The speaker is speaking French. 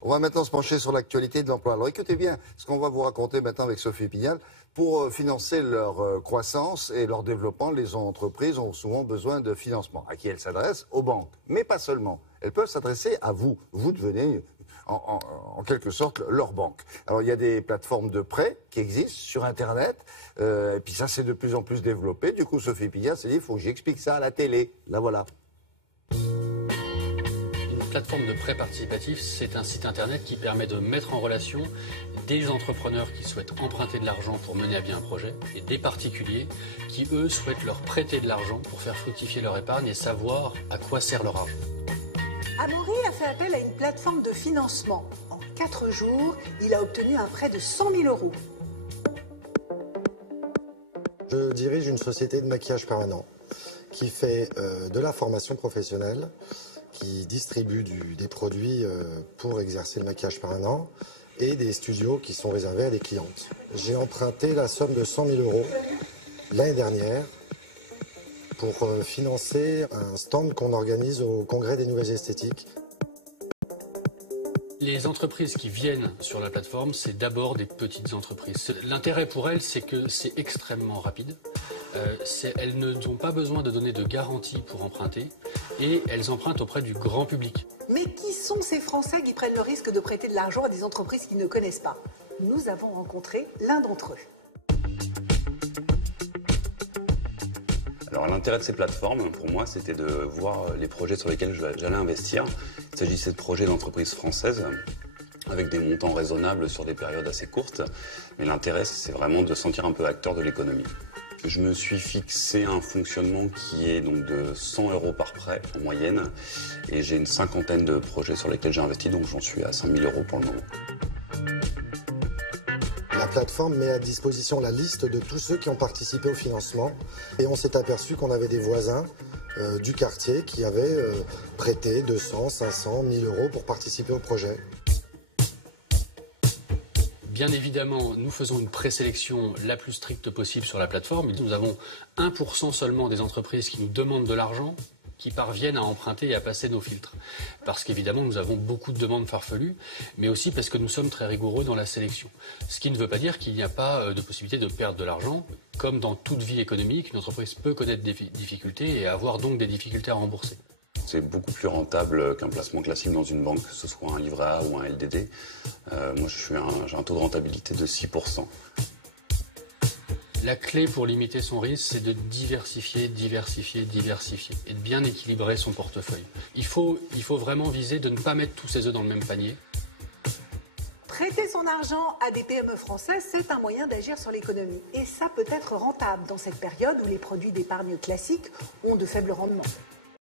On va maintenant se pencher sur l'actualité de l'emploi. Alors écoutez bien ce qu'on va vous raconter maintenant avec Sophie Pignal. Pour financer leur croissance et leur développement, les entreprises ont souvent besoin de financement. À qui elles s'adressent? Aux banques. Mais pas seulement. Elles peuvent s'adresser à vous. Vous devenez en quelque sorte leur banque. Alors il y a des plateformes de prêts qui existent sur Internet. Et puis ça c'est de plus en plus développé. Du coup Sophie Pignal s'est dit il faut que j'explique ça à la télé. Là voilà. Une plateforme de prêt participatif, c'est un site internet qui permet de mettre en relation des entrepreneurs qui souhaitent emprunter de l'argent pour mener à bien un projet et des particuliers qui, eux, souhaitent leur prêter de l'argent pour faire fructifier leur épargne et savoir à quoi sert leur argent. Amaury a fait appel à une plateforme de financement. En 4 jours, il a obtenu un prêt de 100 000 €. Je dirige une société de maquillage permanent qui fait de la formation professionnelle, qui distribue des produits pour exercer le maquillage permanent et des studios qui sont réservés à des clientes. J'ai emprunté la somme de 100 000 € l'année dernière pour financer un stand qu'on organise au Congrès des Nouvelles Esthétiques. Les entreprises qui viennent sur la plateforme, c'est d'abord des petites entreprises. L'intérêt pour elles, c'est que c'est extrêmement rapide. Elles n'ont pas besoin de donner de garantie pour emprunter et elles empruntent auprès du grand public. Mais qui sont ces Français qui prennent le risque de prêter de l'argent à des entreprises qu'ils ne connaissent pas? Nous avons rencontré l'un d'entre eux. Alors l'intérêt de ces plateformes, pour moi, c'était de voir les projets sur lesquels j'allais investir. Il s'agissait de projets d'entreprises françaises avec des montants raisonnables sur des périodes assez courtes. Mais l'intérêt, c'est vraiment de se sentir un peu acteur de l'économie. Je me suis fixé un fonctionnement qui est donc de 100 € par prêt en moyenne. Et j'ai une cinquantaine de projets sur lesquels j'ai investi, donc j'en suis à 5 000 € pour le moment. La plateforme met à disposition la liste de tous ceux qui ont participé au financement. Et on s'est aperçu qu'on avait des voisins du quartier qui avaient prêté 200, 500, 1000 € pour participer au projet. Bien évidemment, nous faisons une présélection la plus stricte possible sur la plateforme. Nous avons 1% seulement des entreprises qui nous demandent de l'argent qui parviennent à emprunter et à passer nos filtres. Parce qu'évidemment, nous avons beaucoup de demandes farfelues, mais aussi parce que nous sommes très rigoureux dans la sélection. Ce qui ne veut pas dire qu'il n'y a pas de possibilité de perdre de l'argent. Comme dans toute vie économique, une entreprise peut connaître des difficultés et avoir donc des difficultés à rembourser. C'est beaucoup plus rentable qu'un placement classique dans une banque, que ce soit un livret A ou un LDD. Moi, j'ai un taux de rentabilité de 6%. La clé pour limiter son risque, c'est de diversifier et de bien équilibrer son portefeuille. Il faut vraiment viser de ne pas mettre tous ses œufs dans le même panier. Prêter son argent à des PME françaises, c'est un moyen d'agir sur l'économie. Et ça peut être rentable dans cette période où les produits d'épargne classiques ont de faibles rendements.